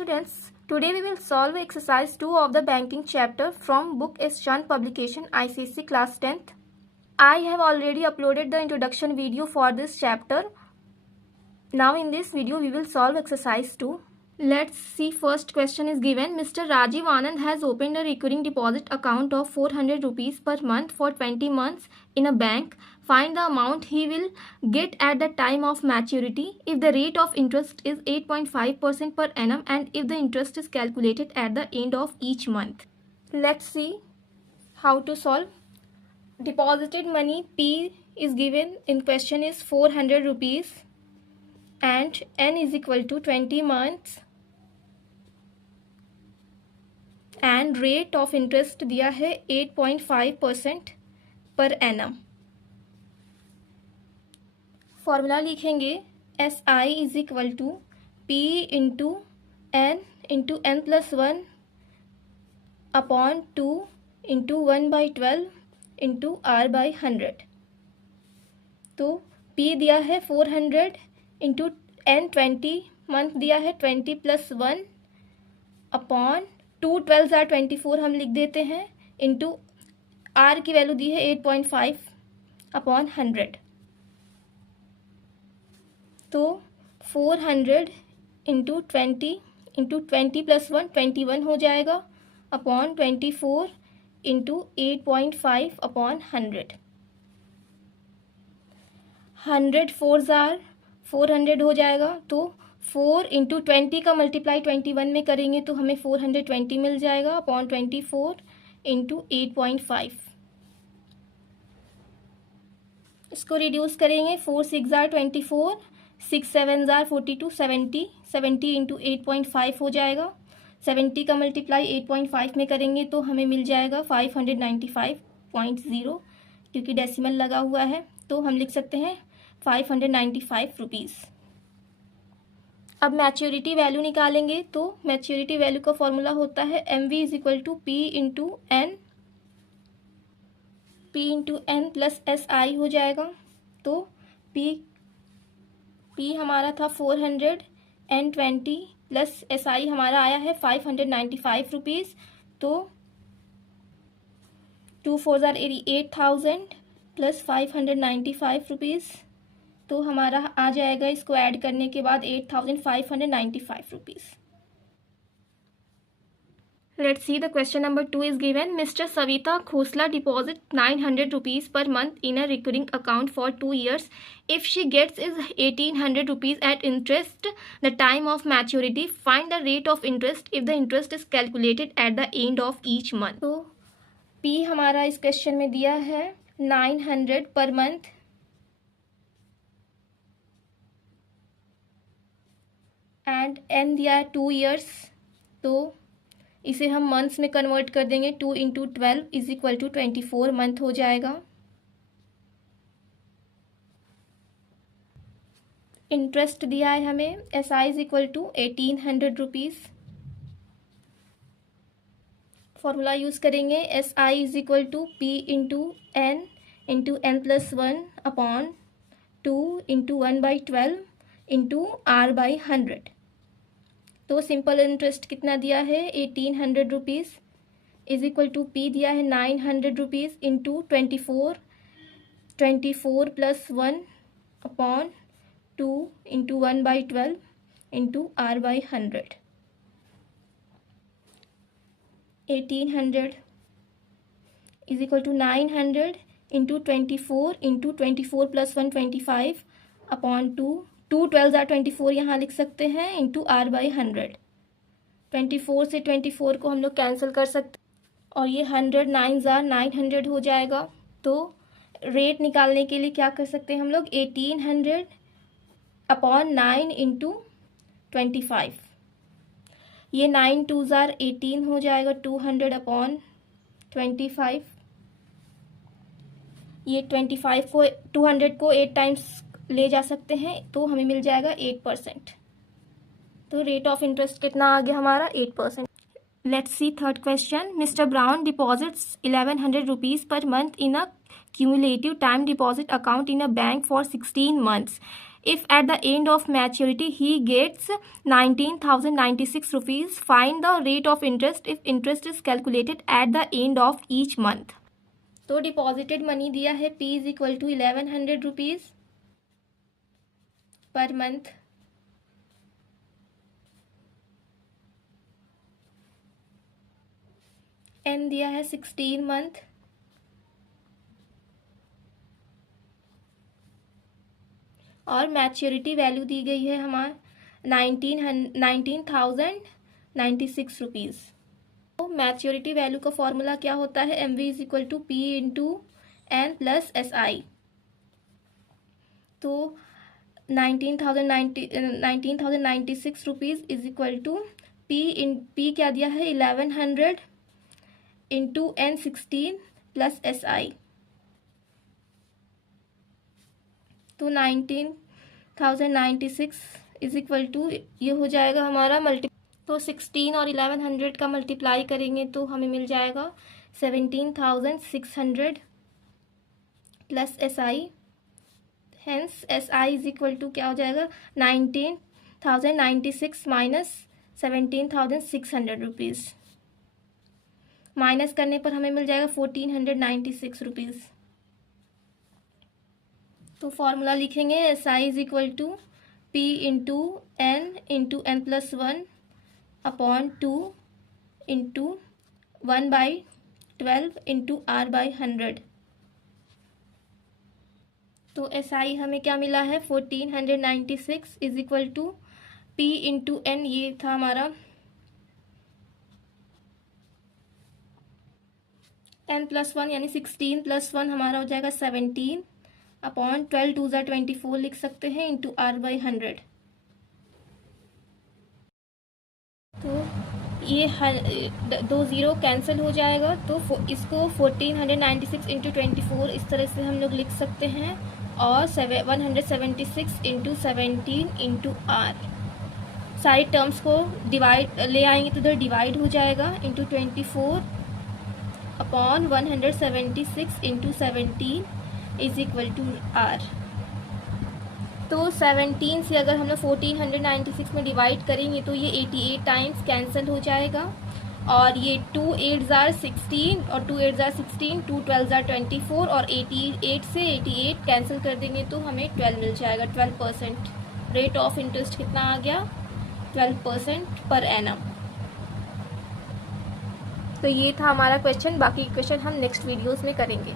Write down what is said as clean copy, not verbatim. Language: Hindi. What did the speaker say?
students, today we will solve exercise 2 of the banking chapter from book S. Chand publication ICSE class 10th. I have already uploaded the introduction video for this chapter. Now in this video we will solve exercise 2. Let's see, first question is given. Mr. Rajiv Anand has opened a recurring deposit account of 400 rupees per month for 20 months in a bank. Find the amount he will get at the time of maturity if the rate of interest is 8.5% per annum and if the interest is calculated at the end of each month. Let's see how to solve. Deposited money P is given in question is 400 rupees and N is equal to 20 months and rate of interest दिया है 8.5% पर एनम. फॉर्मूला लिखेंगे SI is equal to P into N plus 1 upon 2 into 1/12 into R/100. तो P दिया है 400 इंटू N 20 मंथ दिया है 20 प्लस 1 अपॉन 2 12 आर 24 हम लिख देते हैं इंटू R की वैल्यू दी है 8.5 अपॉन 100. तो 400 इंटू 20 प्लस 1 21 हो जाएगा अपॉन 24 इंटू 8.5 अपॉन 100. 100 4 आर 400 हो जाएगा. तो 4 इंटू 20 का मल्टीप्लाई 21 में करेंगे तो हमें 420 मिल जाएगा अपॉन 24 इंटू 8.5. इसको रिड्यूस करेंगे. 4 6 आर 24 6 7 आर 42 70 इंटू 8.5 हो जाएगा. 70 का मल्टीप्लाई 8.5 में करेंगे तो हमें मिल जाएगा 595.0 क्योंकि डेसिमल लगा हुआ है तो हम लिख सकते हैं 595 रुपीज़. अब मैच्योरिटी वैल्यू निकालेंगे तो मैच्योरिटी वैल्यू का फॉर्मूला होता है MV is equal to P into N plus SI हो जाएगा. तो P हमारा था 400 N 20 प्लस SI हमारा आया है 595 रुपीज़. तो 2 4 आर 8,000 प्लस 595 रुपीज़. तो हमारा आ जाएगा इसको ऐड करने के बाद 8,595 rupees. Let's see, the question number 2 is given. Mr. Savita Khosla deposit 900 rupees per month in a recurring account for 2 years. If she gets is 1,800 rupees at interest, the time of maturity, find the rate of interest if the interest is calculated at the end of each month. तो P हमारा इस क्वेश्चन में दिया है 900 पर मंथ एंड N दिया है 2 years. तो इसे हम मंथ्स में कन्वर्ट कर देंगे. 2 into 12 is equal to 24 month हो जाएगा. इंटरेस्ट दिया है हमें SI is equal to 1,800 rupees. Formula use करेंगे SI is equal to P into N plus 1 upon 2 into 1/12 into R/100. तो सिंपल इंटरेस्ट कितना दिया है 1,800 rupees is equal to P दिया है 900 rupees into 24 plus 1 upon 2 into 1/12 into R/100. 1,800 is equal to 900 into 24 plus 1 25 upon 2 12 or 24 यहाँ लिख सकते हैं इंटू R/100. 24 से 24 को हम लोग कैंसिल कर सकते और ये 100 9 आर 900 हो जाएगा. तो रेट निकालने के लिए क्या कर सकते हैं हम लोग 1,800 अपॉन 9 इंटू 25. ये 9 2 आर 18 हो जाएगा 200 अपॉन 25. ये 25 को 200 को 8 टाइम्स ले जा सकते हैं तो हमें मिल जाएगा 8%. तो रेट ऑफ इंटरेस्ट कितना आ गया हमारा 8%. Let's see third question. Mister brown deposits 1,100 rupees per month in a cumulative time deposit account in a bank for 16 months. If at the end of maturity he gets 19,096 rupees, find the rate of interest if interest is calculated at the end of each month. तो डिपॉजिटेड मनी दिया है P is equal to 1100 rupees per month, N दिया है 16 मंथ, और मैच्योरिटी वैल्यू दी गई है हमारा 19,096 रुपीज़। तो मैच्योरिटी वैल्यू का फॉर्मूला क्या होता है, MV is equal to P into N plus SI। तो 19,096 rupees is equal to P क्या दिया है 1100 इंटू N 16 प्लस SI। तो 19,096 इज इक्वल टू ये हो जाएगा हमारा तो 16 और 1100 का मल्टीप्लाई करेंगे तो हमें मिल जाएगा 17,600 plus SI। Hence SI is equal to क्या हो जाएगा 19,096 माइनस 17,600 रुपीज़। माइनस करने पर हमें मिल जाएगा 1,496 रुपीज़। तो फॉर्मूला लिखेंगे SI is equal to P into N plus 1 upon 2 into 1/12 into R/100। तो SI हमें क्या मिला है 1,496 is equal to P into N, ये था हमारा N प्लस 1 यानी 16 प्लस 1 हमारा हो जाएगा 17 अपॉन 12 2 ज़ा 24 लिख सकते हैं इंटू R/100। तो ये 2 ज़ीरो कैंसिल हो जाएगा, तो इसको 1,496 इंटू 24 इस तरह से हम लोग लिख सकते हैं, और 176 इंटू 17 इंटू R। सारी टर्म्स को डिवाइड ले आएंगे तो इधर डिवाइड हो जाएगा into 24 upon 176 into 17 is equal to R। तो 17 से अगर हम लोग 1,496 में डिवाइड करेंगे तो ये 88 टाइम्स कैंसिल हो जाएगा, और ये 2 8 ज़ार 16 और 2 8 ज़ार 16, 2 12 ज़ार 24 और 88 से 88 कैंसिल कर देंगे तो हमें 12 मिल जाएगा। 12%। रेट ऑफ इंटरेस्ट कितना आ गया 12% पर एनम। तो ये था हमारा क्वेश्चन, बाकी क्वेश्चन हम नेक्स्ट वीडियोज़ में करेंगे।